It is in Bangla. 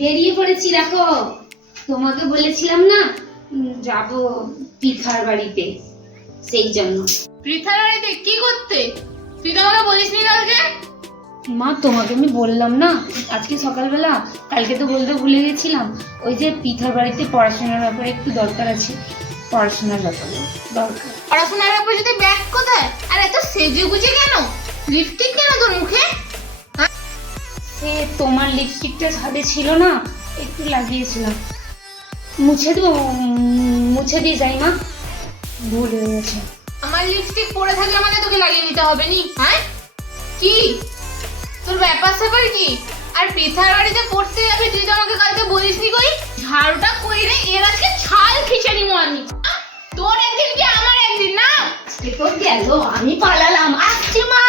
বেরিয়ে পড়েছি, দেখো তোমাকে বলেছিলাম না যাব পিঠার বাড়িতে, সেই জন্য। পৃথার বাড়িতে কি করতে? তুই তো আমাকে বলিসনি কালকে। মা তোমাকে আমি বললাম না আজকে সকালবেলা, কালকে তো বলতে ভুলে গেছিলাম। ওই যে পিঠার বাড়িতে পড়াশোনার ব্যাপারে একটু দরকার আছে, পড়াশোনার ব্যাপারে দরকার। পড়াশোনার ব্যাপারে যদি ব্যাগ কোথায়? আর এত সেজে গুজে কেন? লিপস্টিক কেন তোর মুখে? সে তোমার লিপস্টিকটা ছাদে ছিল না, একটু লাগিয়েছিলাম। মুছে দেবো, মুছে দিয়ে যাই মা, ভুল হয়ে গেছে। আমার লিপস্টিক পরে থাকলে আমাকে তোকে লাগিয়ে নিতে হবে নি? হ্যাঁ কি তোর ব্যাপার স্যাপার কি? আর পৃথার বাড়িতে পড়তে যাবি, তুই তো আমাকে কালকে বলিসনি কই? ঝাড়ুটা কইরে এর আজকে ছাল খিচাড়ি মারনি। তোর একদিন কি আমার একদিন না? সে তো গেল, আমি পালালাম, আসছি মা।